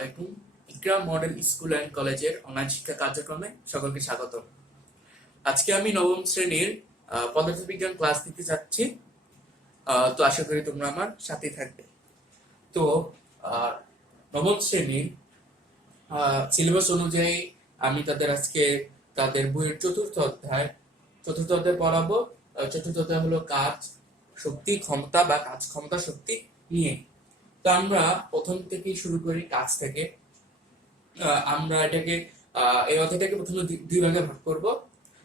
আলাইকুম। ইকরাম model school and কলেজের online শিক্ষা কার্যক্রমে সকলকে স্বাগত। আজকে আমি নবম শ্রেণীর পদার্থবিজ্ঞান ক্লাস দিতে যাচ্ছি। তো আশা করি তোমরা আমার সাথে থাকবে। তো নবম শ্রেণীর সিলেবাস অনুযায়ী আমি আজকে তাদের বইয়ের চতুর্থ অধ্যায় পড়াবো। চতুর্থ অধ্যায় হলো কাজ, শক্তি, ক্ষমতা বা কাজ, ক্ষমতা, শক্তি নিয়ে। তো আমরা প্রথম থেকেই শুরু করি কাজ থেকে। আমরা এটাকে এই অধ্যায়টাকে প্রথমে দুই ভাগে ভাগ করব।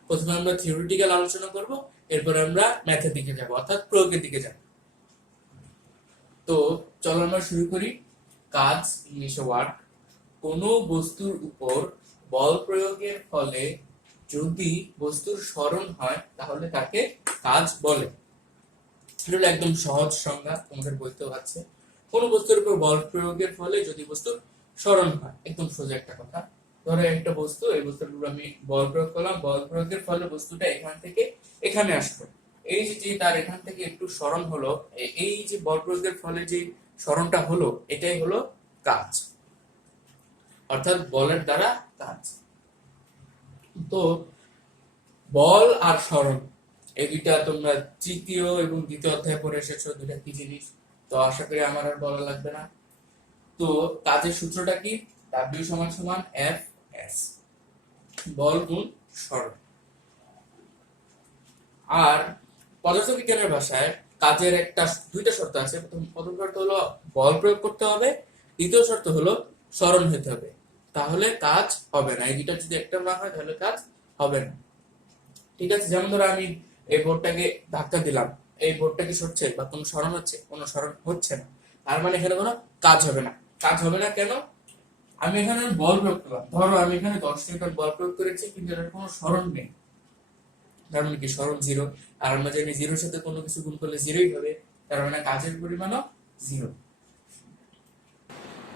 প্রথমে আমরা থিওরিটিক্যাল আলোচনা করব, এরপর আমরা ম্যাথের দিকে যাব, অর্থাৎ প্রয়োগের দিকে যাব। তো চলো আমরা শুরু করি। কাজ, ইংলিশে ওয়ার্ক। কোনো বস্তুর উপর বল প্রয়োগের ফলে যদি বস্তুর স্মরণ হয় তাহলে তাকে কাজ বলে। এটা একদম সহজ সংজ্ঞা, তোমাদের বইতেও আছে। কোনো বস্তুর উপর বল প্রয়োগের ফলে যদি বস্তুর স্মরণ হয়, একদম সোজা একটা কথা। ধরো একটা বস্তু, এই বস্তুর উপর আমি বল প্রয়োগ করলাম, বল প্রয়োগের ফলে বস্তুটা এখান থেকে এখানে আসলো। এই যে তার এখান থেকে একটু স্মরণ হলো, এই যে বল প্রয়োগের ফলে যে স্মরণটা হলো, এটাই হলো কাজ, অর্থাৎ বলের দ্বারা কাজ। তো বল আর স্মরণ এই দুইটা তোমরা তৃতীয় এবং দ্বিতীয় অধ্যায়ে পড়ে এসেছো, দুইটা কি জিনিস। তো আশা করি আমার আর বলা লাগবে না। তো কাজের সূত্রটা কি? W সমান সমান F S, বল গুণ স্মরণ। আর পদার্থবিজ্ঞানের ভাষায় কাজের দুইটা শর্ত আছে। প্রথম শর্ত হলো বল প্রয়োগ করতে হবে, দ্বিতীয় শর্ত হলো স্মরণ হতে হবে, তাহলে কাজ হবে না। এই দুইটা যদি একটা না হয় তাহলে কাজ হবে না। ঠিক আছে, যেমন ধরো আমি এই বোর্ডটাকে ধাক্কা দিলাম, এই বোর্ডটা কি সরছে বা কোনো স্মরণ হচ্ছে? কোনো স্মরণ হচ্ছে না, তার মানে এখানে কোনো কাজ হবে না। কাজ হবে না কেন? আমি এখানে বল প্রয়োগ করলাম, ধরো আমি এখানে 10 নিউটন বল প্রয়োগ করেছি, কিন্তু এটার কোনো স্মরণ নেই, তার মানে কি স্মরণ জিরো। আর আমরা জানি জিরোর সাথে কোনো কিছু গুণ করলে জিরোই হবে, তার মানে কাজের পরিমাণও জিরো।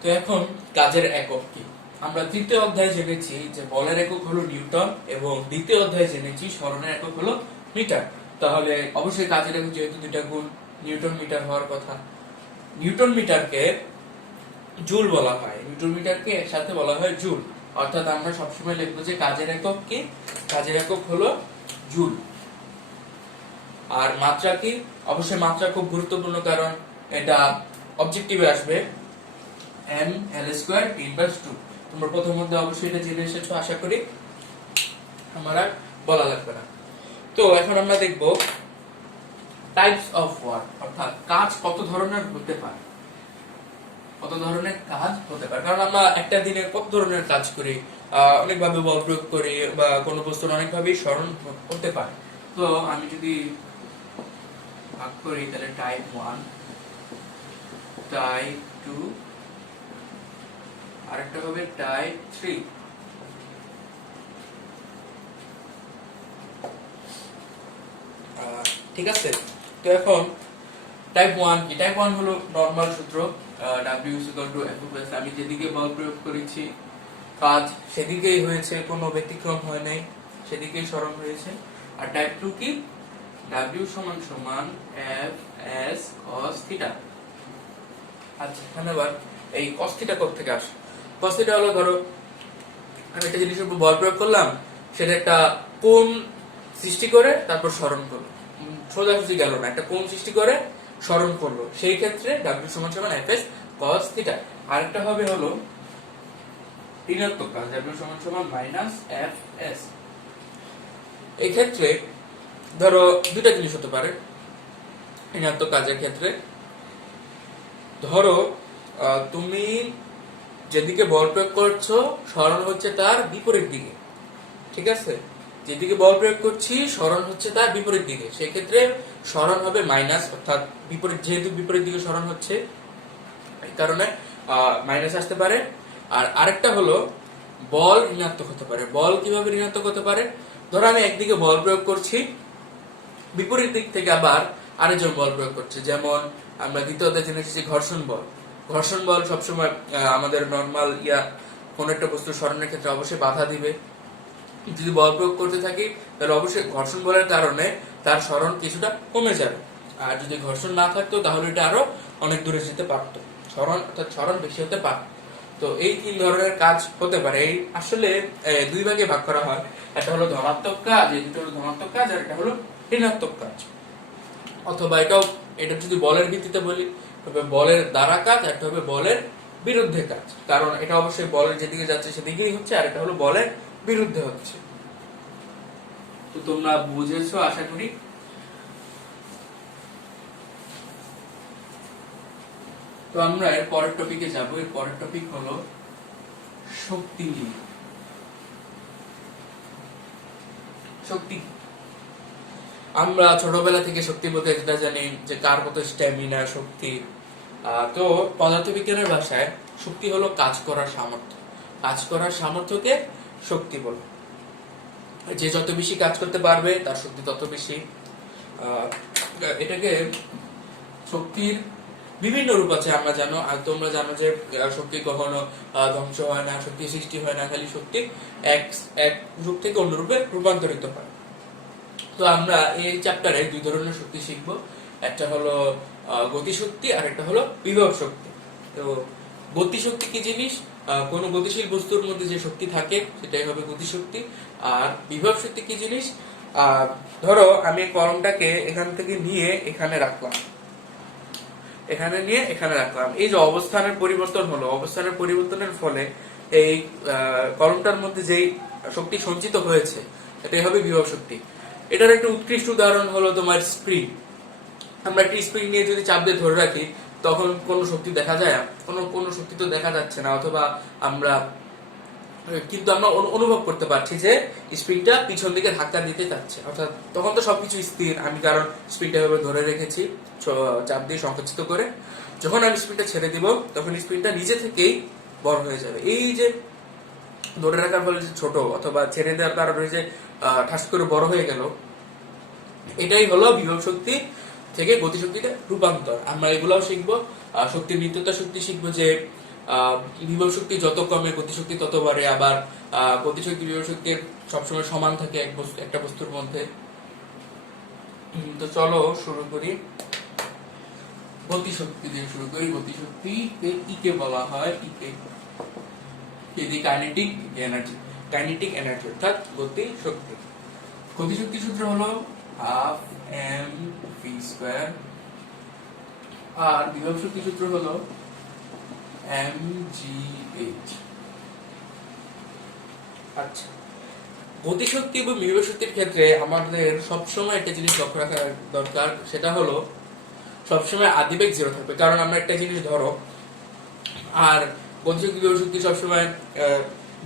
তো এখন কাজের একক কি? আমরা তৃতীয় অধ্যায়ে জেনেছি যে বলের একক হলো নিউটন, এবং দ্বিতীয় অধ্যায়ে জেনেছি স্মরণের একক হলো মিটার। তাহলে অবশ্যই কাজের একক যেহেতু দুইটা গুণ নিউটন মিটার হওয়ার কথা, নিউটন মিটারকে জুল বলা হয়, নিউটন মিটারকে এর সাথে বলা হয় জুল। অর্থাৎ আমরা সবসময় লিখবো যে কাজের একক কি? কাজের একক হলো জুল। আর মাত্রা কি? অবশ্যই মাত্রা খুব গুরুত্বপূর্ণ, কারণ এটা অবজেক্টিভে আসবে, m/L²(2). তোমরা প্রথম অধ্যায়ে অবশ্যই এটা জেনে এসেছো, আশা করি আমার আর বলা লাগবে না। তো এখন আমরা দেখব টাইপস অফ ওয়ার্ক, অর্থাৎ কাজ কত ধরনের হতে পারে। কত ধরনের কাজ হতে পারে, কারণ আমরা একটা দিনে কত ধরনের কাজ করি, অনেকভাবে বল প্রয়োগ করি, বা কোনো বস্তুর অনেকভাবেই স্মরণ হতে পারে। তো আমি যদি ভাগ করি তাহলে টাইপ 1, টাইপ 2, আরেকটা হবে টাইপ 3। ঠিক আছে, তো এখন টাইপ 1 কি? টাইপ 1 হলো নরমাল সূত্র, W=F(S). আমি যেদিকে বল প্রয়োগ করেছি কাজ সেদিকেই হয়েছে, কোনো ব্যতিক্রম হয় নাই, সেদিকেই স্মরণ হয়েছে। আর টাইপ 2 কি? W=F(S) cos θ। আচ্ছা, এখানে আবার এই cos θ কোথা থেকে আসে? cos θ হলো, ধরো আমি একটা জিনিসের উপর বল প্রয়োগ করলাম, সেটা একটা কোণ সৃষ্টি করে তারপর স্মরণ করলো, সোজাসুজি গেল না, একটা কোণ সৃষ্টি করে স্মরণ করলো, সেই ক্ষেত্রে W=Fs cos θ। আরেকটা হবে হলো ঋণাত্মক কাজ, W=-Fs। এই ক্ষেত্রে ধরো দুটা জিনিস হতে পারে ঋণাত্মক কাজের ক্ষেত্রে। ধরো তুমি যেদিকে বল প্রয়োগ করছো স্মরণ হচ্ছে তার বিপরীত দিকে, ঠিক আছে? যেদিকে বল প্রয়োগ করছি স্মরণ হচ্ছে তার বিপরীত দিকে, সেই ক্ষেত্রে স্মরণ হবে মাইনাস, অর্থাৎ বিপরীত, যেহেতু বিপরীত দিকে স্মরণ হচ্ছে এই কারণে মাইনাস আসতে পারে। আর আরেকটা হলো বল ঋণাত্মক হতে পারে। বল কিভাবে ঋণাত্মক হতে পারে? ধরো আমি একদিকে বল প্রয়োগ করছি, বিপরীত দিক থেকে আবার আরেকজন বল প্রয়োগ করছে, যেমন আমরা দ্বিতীয় অধ্যায়ে জেনেছি ঘর্ষণ বল। ঘর্ষণ বল সবসময় আমাদের নর্মাল কোন একটা বস্তু স্মরণের ক্ষেত্রে অবশ্যই বাধা দিবে। যদি বল প্রয়োগ করতে থাকি তাহলে অবশ্যই ঘর্ষণ বলের কারণে তার স্মরণ কিছুটা কমে যাবে। আর যদি ঘর্ষণ না থাকতো তাহলে এটা আরো অনেক দূরে যেতে পারতো, স্মরণ বেশি হতে পারত। তো এই তিন ধরনের কাজ হতে পারে। এই আসলে দুই ভাগে ভাগ করা হয়, একটা হলো ধনাত্মক কাজ, এই দুটো হলো ধনাত্মক কাজ, আর একটা হলো ঋণাত্মক কাজ। অথবা এটা যদি বলের ভিত্তিতে বলি তবে বলের দ্বারা কাজ, একটা হবে বলের বিরুদ্ধে কাজ, কারণ এটা অবশ্যই বলের যেদিকে যাচ্ছে সেদিকেই হচ্ছে, আর এটা হলো বলের বিরুদ্ধে হচ্ছে। তো তোমরা বুঝেছো আশা করি। তো আমরা এর পরের টপিকে যাব। এর পরের টপিক হলো শক্তি নিয়ে। শক্তি, আমরা ছোটবেলা থেকে শক্তি বলতে যেটা জানি যে কার কত স্ট্যামিনা, শক্তি। তো পদার্থবিজ্ঞানের ভাষায় শক্তি হলো কাজ করার সামর্থ্য। কাজ করার সামর্থ্যকে শক্তি বলে। যে যত বেশি কাজ করতে পারবে তার শক্তি তত বেশি। এটাকে শক্তির বিভিন্ন রূপ আছে আমরা জানো, আর তোমরা জানো যে শক্তি কখনো ধ্বংস হয় না, শক্তি সৃষ্টি হয় না, খালি শক্তি এক এক রূপ থেকে অন্য রূপে রূপান্তরিত হয়। তো আমরা এই চ্যাপ্টারে দুই ধরনের শক্তি শিখবো, একটা হলো গতিশক্তি আর একটা হলো বিভব শক্তি। তো গতিশক্তি কি জিনিস? কোন গতিশীল বস্তুর মধ্যে যে শক্তি থাকে সেটাই হবে গতিশক্তি। আর বিভব শক্তি কি জিনিস? ধরো আমি কলমটাকে এখান থেকে নিয়ে এখানে রাখলাম, এখানে নিয়ে এখানে রাখলাম, এই যে অবস্থানের পরিবর্তন হলো, অবস্থানের পরিবর্তনের ফলে এই কলমটার মধ্যে যেই শক্তি সঞ্চিত হয়েছে এটাই হবে বিভব শক্তি। এটার একটা উৎকৃষ্ট উদাহরণ হলো তোমার স্প্রিং। আমরা একটি স্প্রিং নিয়ে যদি চাপ দিয়ে ধরে রাখি তখন কোনো শক্তি দেখা যায়? কোনো শক্তি তো দেখা যাচ্ছে না, অথবা আমরা কিন্তু আমরা অনুভব করতে পারছি যে স্প্রিংটা পিছন দিকে ধাক্কা দিতে যাচ্ছে, অর্থাৎ তখন তো সবকিছু স্থির, আমি কারণ স্প্রিংটা এভাবে ধরে রেখেছি চাপ দিয়ে সংকুচিত করে। যখন আমি স্প্রিংটা ছেড়ে দিব তখন স্প্রিংটা নিজে থেকেই বড় হয়ে যাবে। এই যে ধরে রাখার ফলে যে ছোট, অথবা ছেড়ে দেওয়ার কারণে যে ঠাস করে বড় হয়ে গেল, এটাই হলো বিভব শক্তি থেকে গতিশক্তিতে রূপান্তর। আমরা এগুলাও শিখবো। শক্তির নিত্যতা শক্তি শিখবো, যে বিভব শক্তি যত কমে গতিশক্তি তত বাড়ে, আবার গতিশক্তি বিভব শক্তির সবসময় সমান থাকে একটা বস্তুর মধ্যে। তো চলো শুরু করি, গতিশক্তি দিয়ে শুরু করি। গতিশক্তি ইকে বলা হয়, ইকে কাইনেটিক এনার্জি, কাইনেটিক এনার্জি অর্থাৎ গতি শক্তি। গতিশক্তি সূত্র হলো হাফ এম ভি স্কয়ার, আর বিভব শক্তি সূত্র হলো এম জি এইচ। আচ্ছা, গতিশক্তি এবং বিভব শক্তির ক্ষেত্রে আমাদের সবসময় একটা জিনিস লক্ষ্য রাখা দরকার, সেটা হলো সবসময় আদিবেগ জিরো থাকবে। কারণ আমরা একটা জিনিস ধরো, আর গতিশক্তি বিভব শক্তি সবসময়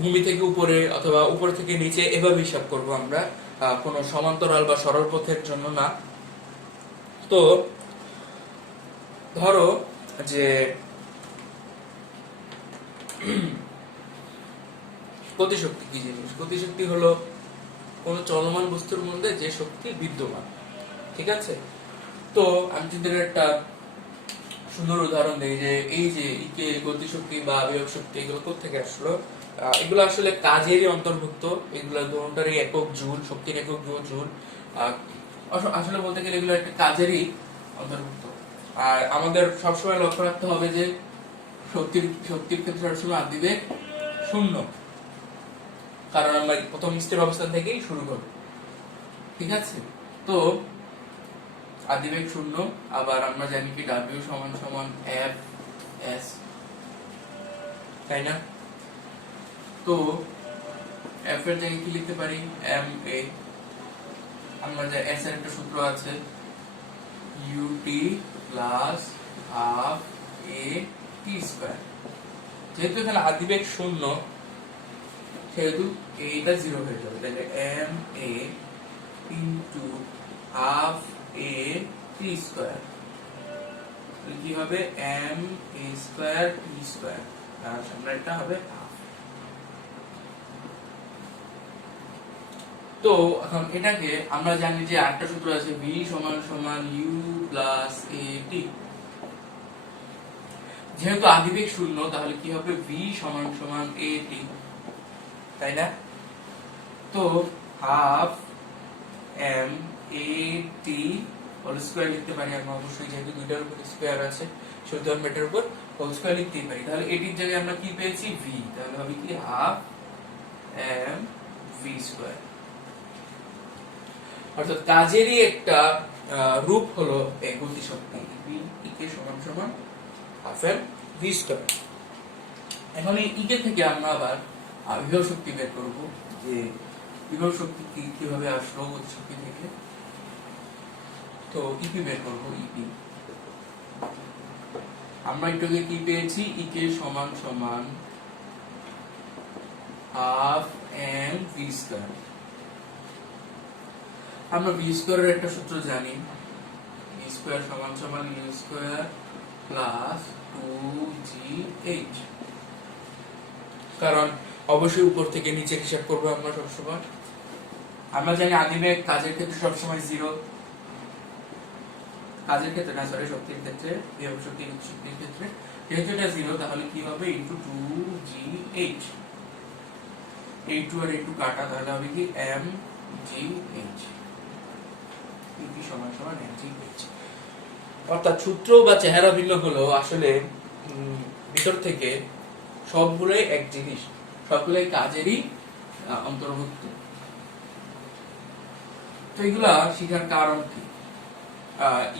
ভূমি থেকে উপরে অথবা উপর থেকে নিচে এভাবে হিসাব করব আমরা, কোনো সমান্তরাল বা সরল পথের জন্য না। তো ধরো যে গতিশক্তি কি জিনিস? গতিশক্তি হলো কোন চলমান বস্তুর মধ্যে যে শক্তি বিদ্যমান, ঠিক আছে? তো আমি যদি একটা সুন্দর উদাহরণ দিই, যে এই যে ইকে গতিশক্তি বা বিভব শক্তি এগুলো কোথেকে আসলো? এগুলো আসলে কাজেরই অন্তর্ভুক্ত। এগুলো দুটোটারই একক জুল, শক্তির একক জুল। আসলে বলতে গেলে এগুলো একটা কাজেরই অন্তর্ভুক্ত। আর আমাদের সবসময় লক্ষ্য রাখতে হবে যে শক্তির ক্ষেত্রে সবসময় আদিবেগ শূন্য, কারণ আমরা প্রথম স্থির অবস্থান থেকেই শুরু করব, ঠিক আছে? তো আদিবেগ শূন্য। আবার আমরা জানি কি ডাব্লিউ সমান সমান এফ এস, তাই না? তো এফ এর জায়গায় কি লিখতে পারি? M A. আমরা যে এস এর একটা সূত্র আছে, ইউটি প্লাস হাফ এ টি স্কয়ার। যেহেতু এখানে আদিবেগ শূন্য সেহেতু এটা জিরো হয়ে যাবে, তাহলে M A into half A T square কি হবে? M A square T square, তার সামনে এটা হবে হাফ। তো এখন এটাকে আমরা জানি যে আরেকটা সূত্র আছে, v সমান সমান u প্লাস a t। যেহেতু আদিবেগ শূন্য তাহলে কি হবে? v সমান সমান a t, তাই না? তো half m a t whole square লিখতে পারি আমরা অবশ্যই, যেহেতু দুইটার উপর স্কয়ার আছে সেহেতু আমরা এটার উপর হোল স্কয়ার লিখতেই পারি। তাহলে এটির জায়গায় আমরা কি পেয়েছি, ভি, তাহলে হবে কি হাফ এম ভি স্কয়ার। অর্থাৎ কাজেরই একটা রূপ হলো এই গতিশক্তি, ইকে সমান সমান হাফ এম ভি স্কয়ার। এখন এই ইকে থেকে আমরা আবার বিভব শক্তি বের করব, যে বিভব শক্তি কিভাবে আসলো গতিশক্তি থেকে। তো ইপি বের করব, ইপি আমরা একটু আগে কি পেয়েছি, ইকে সমান সমান হাফ এম ভি স্কয়ার। আমরা ভি স্কয়ারের একটা সূত্র জানি, ভি স্কয়ার সমান সমান ইউ স্কয়ার প্লাস 2gh, কারণ অবশ্যই উপর থেকে নিচে হিসাব করবো আমরা সবসময়। আমরা জানি আদিমে কাজের ক্ষেত্রে সবসময় জিরো, কাজের ক্ষেত্রে না, সরি শক্তির ক্ষেত্রে, বিভব শক্তির ক্ষেত্রে যেহেতু এটা জিরো, তাহলে কি হবে ইনটু 2gh, এই2 আর এই2 কাটা, তাহলে হবে কি mgh, ইপি সমান সমান mgh। অর্থাৎ সূত্র বা চেহারা ভিন্ন হলেও আসলে ভিতর থেকে সবগুলোই এক জিনিস, সবগুলোই কাজেরই অন্তর্ভুক্ত। তো এগুলা শিখার কারণ কি,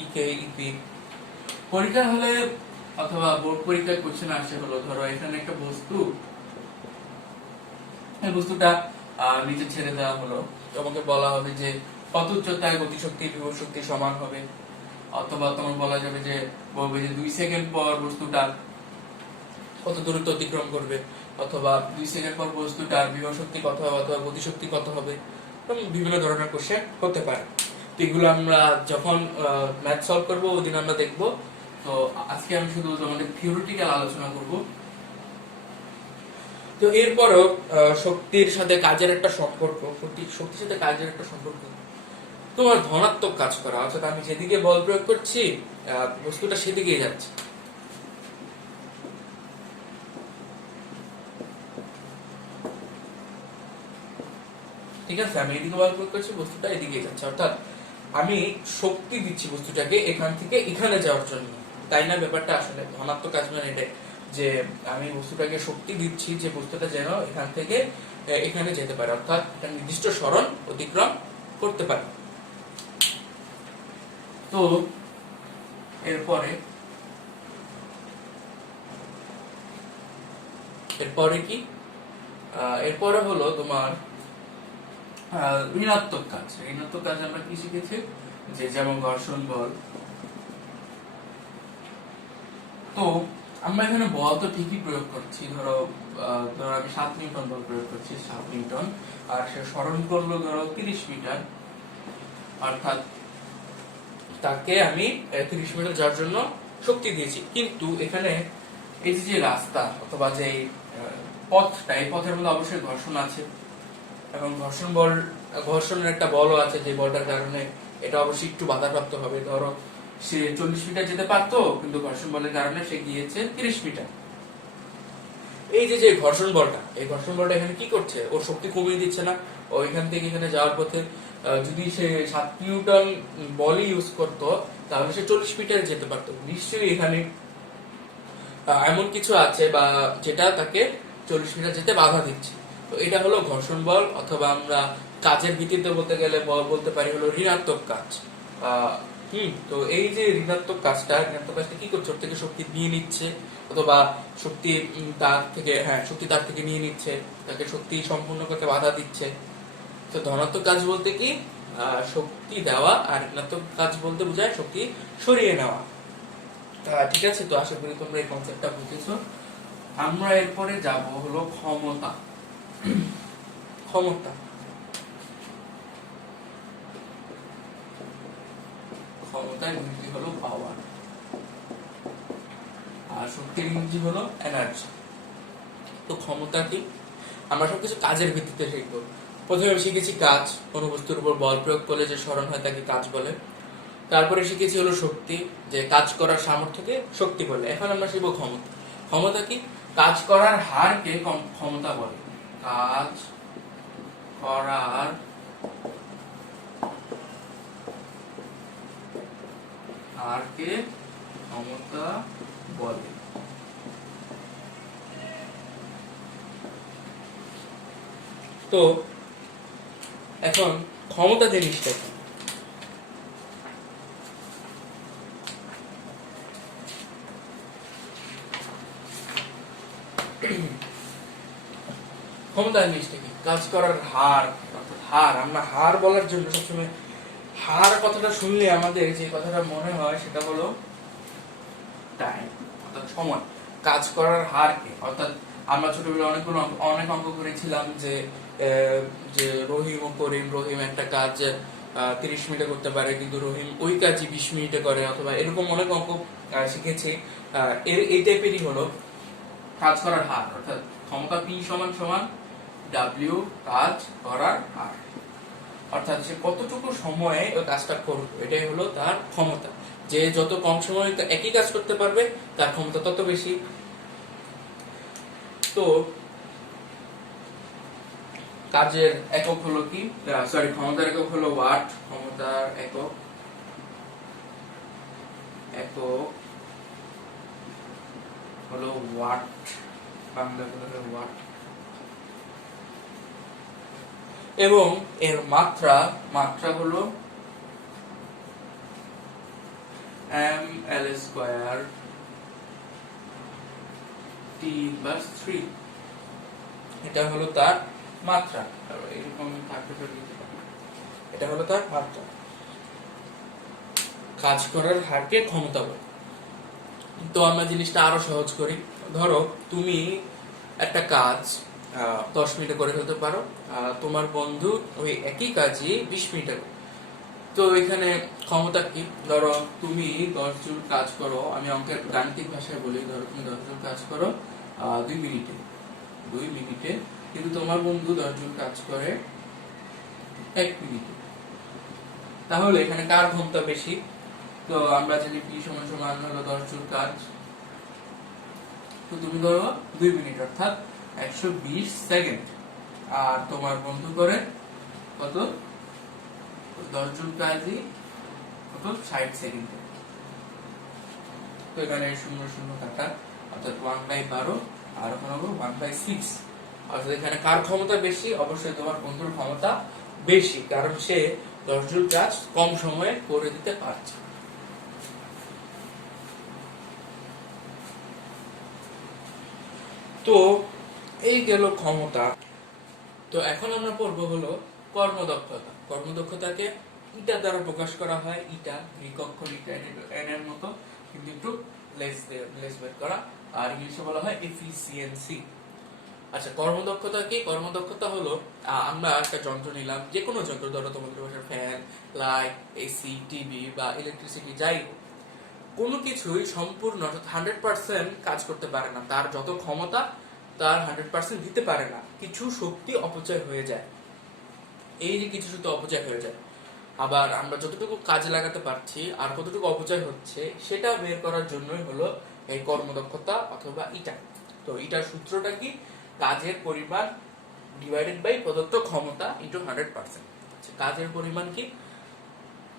ইকে ইপি পরীক্ষা হলে অথবা বোর্ড পরীক্ষায় কোশ্চেন আসে হলো, ধরো এখানে একটা বস্তু, এই বস্তুটা নিচে ছেড়ে দেওয়া হলো, তোমাকে বলা হবে যে কত উচ্চতায় গতিশক্তি বিভব শক্তি সমান হবে, অথবা তোমার বলা যাবে যে বলবে যে 2 সেকেন্ড পর বস্তুটা কত দূরত্ব অতিক্রম করবে, অথবা 2 সেকেন্ড পর বস্তুটার বিভব শক্তি কত হবে, অথবা গতিশক্তি কত হবে, বিভিন্ন ধরনের কোশ্চেন হতে পারে। তো এগুলো আমরা যখন ম্যাথ সলভ করবো ওই দিন আমরা দেখবো। তো আজকে আমি শুধু তোমাদের থিওরিটিক্যাল আলোচনা করব। তো এরপরও শক্তির সাথে কাজের একটা সম্পর্ক, শক্তির সাথে কাজের একটা সম্পর্ক, তোমার ধনাত্মক কাজ করা, অর্থাৎ আমি যেদিকে বল প্রয়োগ করছি বস্তুটা সেদিকেই যাচ্ছে। ঠিক আছে, আমি এদিকে বল প্রয়োগ করছি, বস্তুটা এদিকেই যাচ্ছে, অর্থাৎ আমি শক্তি দিচ্ছি বস্তুটাকে এখান থেকে এখানে যাওয়ার জন্য, তাই না? ব্যাপারটা আসলে ধনাত্মক কাজ মানে এটাই, যে আমি বস্তুটাকে শক্তি দিচ্ছি যে বস্তুটা যেন এখান থেকে এখানে যেতে পারে, অর্থাৎ একটা নির্দিষ্ট সরণ অতিক্রম করতে পারে। তো এরপরে কি, এরপরে হলো তোমার ঋণাত্মক কাজ। ঋণাত্মক কাজ আমরা কি শিখেছি, যে যেমন ঘর্ষণ বল। তো আমরা এখানে বল তো ঠিকই প্রয়োগ করছি, ধরো আমি 7 নিউটন বল প্রয়োগ করছি, 7 নিউটন, আর সে সরণ করলো ধরো 30 মিটার, অর্থাৎ তাকে আমি 30 মিটার যাওয়ার জন্য শক্তি দিয়েছি। কিন্তু এখানে এই যে রাস্তা অথবা যে পথটা, এই পথের মধ্যে অবশ্যই ঘর্ষণ আছে, এবং ঘর্ষণের একটা বলও আছে, যে বলটার কারণে এটা অবশ্যই একটু বাধাপ্রাপ্ত হবে। ধরো সে 40 মিটার যেতে পারতো, কিন্তু ঘর্ষণ বলের কারণে সে গিয়েছে 30 মিটার। এই যে ঘর্ষণ বলটা, এই ঘর্ষণ বলটা এখানে কি করছে, ওর শক্তি কমিয়ে দিচ্ছে না। ও এখান থেকে এখানে যাওয়ার পথে যদি সে 7 নিউটন বলই ইউজ করতো, তাহলে সে 40 মিটার যেতে পারতো। নিশ্চয়ই এখানে এমন কিছু আছে বা যেটা তাকে 40 মিটার যেতে বাধা দিচ্ছে। তো এটা হলো ঘর্ষণ বল, অথবা আমরা কাজের ভিত্তিতে বলতে গেলে বলতে পারি হলো ঋণাত্মক কাজ। তো এই যে ঋণাত্মক কাজটা কি করছে, ওর থেকে শক্তি নিয়ে নিচ্ছে, অথবা শক্তি তার থেকে নিয়ে নিচ্ছে, তাকে শক্তি সম্পূর্ণ করতে বাধা দিচ্ছে। তো ধনাত্মক কাজ বলতে কি, শক্তি দেওয়া, আর ঋণাত্মক কাজ বলতে বোঝায় শক্তি সরিয়ে নেওয়া। ঠিক আছে, তো আশা করি তোমরা এই কনসেপ্টটা বুঝেছো। আমরা এরপরে যাব হলো ক্ষমতা। ক্ষমতার ইউনিটি হলো পাওয়ার, আর শক্তির ইউনিটি হলো এনার্জি। তো ক্ষমতা কি, আমরা সবকিছু কাজের ভিত্তিতে শিখবো। প্রথমে শিখেছি কাজ, কোনো বস্তুর উপর বল প্রয়োগ করলে যে সরণ হয় তাকে কাজ বলে। তারপরে শিখেছি হলো শক্তি, যে কাজ করার সামর্থ্যকে শক্তি বলে। এখন আমরা শিখবো ক্ষমতা। ক্ষমতা কি, কাজ করার হারকে ক্ষমতা বলে। কাজ করার আর কে ক্ষমতা বলে। তো এখন ক্ষমতা জিনিসটা কি? ক্ষমতা জিনিসটা কি? কাজ করার হার, অর্থাৎ হার। আমরা হার বলার জন্য সবসময় হার কথাটা শুনলে আমাদের যে কথাটা মনে হয় সেটা হলো টাইম, অর্থাৎ সময়। কাজ করার হার কি? অর্থাৎ আমরা ছোটবেলায় অনেক অঙ্ক করেছিলাম যে যে রহিম ও করিম, রহিম একটা কাজ 30 মিনিটে করতে পারে কিন্তু রহিম ওই কাজই 20 মিনিটে করে, অথবা এরকম অনেক অঙ্ক শিখেছি। এই টাইপেরই হলো কাজ করার হার, অর্থাৎ ক্ষমতা P সমান সমান W কাজ করার হার, অর্থাৎ সে কতটুকু সময়ে ওই কাজটা করবে, এটাই হলো তার ক্ষমতা। যে যত কম সময়ে একই কাজ করতে পারবে তার ক্ষমতা তত বেশি। তো কাজের একক হলো কি, সরি, ক্ষমতার একক হলো ওয়াট। ক্ষমতার একক হলো ওয়াট, বাংলা হলো ওয়াট। এবং এর মাত্রা হলো ml স্কয়ার t/3। এটা হলো তার মাত্রা। এরকম এটা হলো তার মাত্রা। কাজ করার হারকে ক্ষমতা বলে। তো আমরা জিনিসটা আরো সহজ করি। ধরো তুমি একটা কাজ 10 মিনিটে করে ফেলতে পারো, তোমার বন্ধু ওই একই কাজই 20 মিনিটে। তো এখানে ক্ষমতা কি? ধরো তুমি 10 জন কাজ করো, আমি অঙ্কের গাণিতিক ভাষায় বলি, ধরো তুমি 10 জন কাজ করো 2 মিনিটে, কিন্তু তোমার বন্ধু 10 জন কাজ করে 1 মিনিটে। তাহলে এখানে কার ক্ষমতা বেশি? তো আমরা জানি P সমান সমান হলো 10 জন কাজ, তো তুমি ধরো 2 মিনিট অর্থাৎ 120 সেকেন্ড, আর তোমার বন্ধু করে কত? 10 জন কাজই কত? 60 সেকেন্ডে। তো এখানে 0 কাটা, অর্থাৎ 1/12, আর ওখানে হবে 1/6। অর্থাৎ এখানে কার ক্ষমতা বেশি? অবশ্যই তোমার বন্ধুর ক্ষমতা বেশি, কারণ সে 10 জন কাজ কম সময়ে করে দিতে পারছে। তো এই গেল ক্ষমতা। তো এখন আমরা পড়বো হলো কর্মদক্ষতা। কর্মদক্ষতাকে ইটা দ্বারা প্রকাশ করা হয়। ইটা গ্রিক অক্ষর ইটা, এন এর মতো, কিন্তু একটু লেস বের করা, আর ইংলিশে বলা হয় এফিসিয়েন্সি। আচ্ছা, কর্মদক্ষতা কি? কর্মদক্ষতা হলো আমরা একটা যন্ত্র নিলাম, যে কোনো যন্ত্র, ধরো তোমাদের বাসার ফ্যান, লাইট, এসি, টিভি বা ইলেকট্রিসিটি, যাই হোক, কোনো কিছুই সম্পূর্ণ 100% কাজ করতে পারে না। তার যত ক্ষমতা তার 100% দিতে পারে না, কিছু শক্তি অপচয় হয়ে যায়। এই যে কিছু শক্তি অপচয় হয়ে যায়, আবার আমরা যতটুকু কাজে লাগাতে পারছি আর কতটুকু অপচয় হচ্ছে সেটা বের করার জন্যই হলো এই কর্মদক্ষতা অথবা ইটা। তো ইটার সূত্রটা কি? কাজের পরিমাণ ডিভাইডেড বাই প্রদত্ত ক্ষমতা ইনটু 100%। কাজের পরিমাণ কি?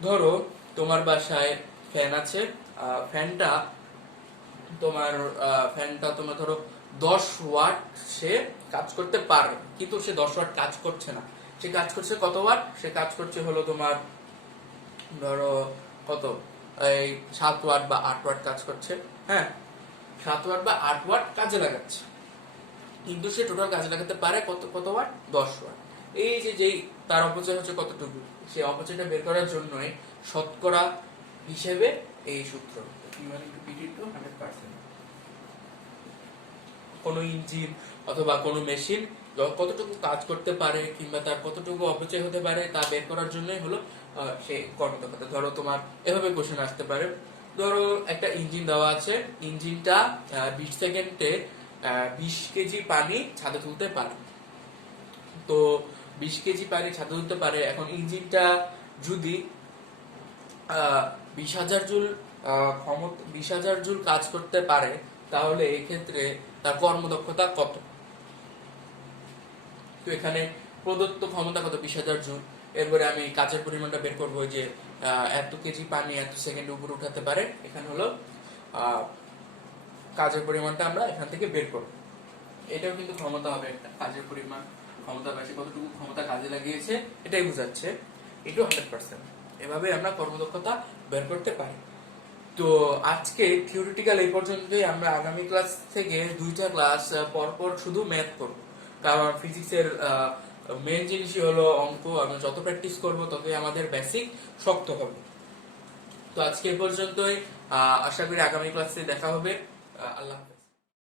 ধরো তোমার বাসায় ফ্যান আছে, ফ্যানটা তোমার ধরো 10 ওয়াট সে কাজ করতে পারে, কিন্তু সে 10 ওয়াট কাজ করছে না। সে কাজ করছে কত ওয়াট? সে কাজ করছে হলো তোমার ধরো কত, এই 7 ওয়াট বা 8 ওয়াট কাজ করছে। হ্যাঁ, 7 ওয়াট বা 8 ওয়াট কাজে লাগাচ্ছে, কিন্তু সে টোটাল কাজে লাগাতে পারে কত ওয়াট? 10 ওয়াট। এই যে যেই তার অপচয় হচ্ছে কতটুকু, সে অপচয়টা বের করার জন্যই শতকরা হিসেবে এই সূত্র কোন ইঞ্জিন অথবা কোন মেশিন কতটুকু কাজ করতে পারে কিংবা তার কতটুকু অপচয় হতে পারে তা বের করার জন্যই হলো সেই কর্মদক্ষতা। ধরো তোমার এভাবে কোশ্চেন আসতে পারে, ধরো একটা ইঞ্জিন দেওয়া আছে, ইঞ্জিনটা 20 সেকেন্ডে 20 কেজি পানি ছাদে তুলতে পারে। তো 20 কেজি পানি ছাদে তুলতে পারে। এখন ইঞ্জিনটা যদি 20,000 জুল 20,000 জুল কাজ করতে পারে, তাহলে এক্ষেত্রে তার কর্মদক্ষতা কত? তো এখানে প্রদত্ত ক্ষমতা কত? 20,000 জুল। এরপরে আমি কাজের পরিমাণটা বের করবো যে এত কেজি পানি এত সেকেন্ড উপরে উঠাতে পারে। এখানে হলো কাজের পরিমাণটা আমরা এখান থেকে বের করব। এটাও কিন্তু ক্ষমতা হবে, একটা কাজের পরিমাণ, ক্ষমতা বেশি কতটুকু ক্ষমতা কাজে লাগিয়েছে এটাই বোঝাচ্ছে। এটু 100%। এভাবে আমরা কর্মদক্ষতা বের করতে পারি। তো আজকে থিওরিটিক্যাল এই পর্যন্তই। আমরা আগামী ক্লাস থেকে 2টা ক্লাস পরপর শুধু ম্যাথ করব, কারণ ফিজিক্সের মেন জিনিসই হলো অঙ্ক। আমরা যত প্র্যাকটিস করব ততই আমাদের বেসিক শক্ত হবে। তো আজকে এই পর্যন্তই। আশা করি আগামী ক্লাসে দেখা হবে। আল্লাহ হাফেজ।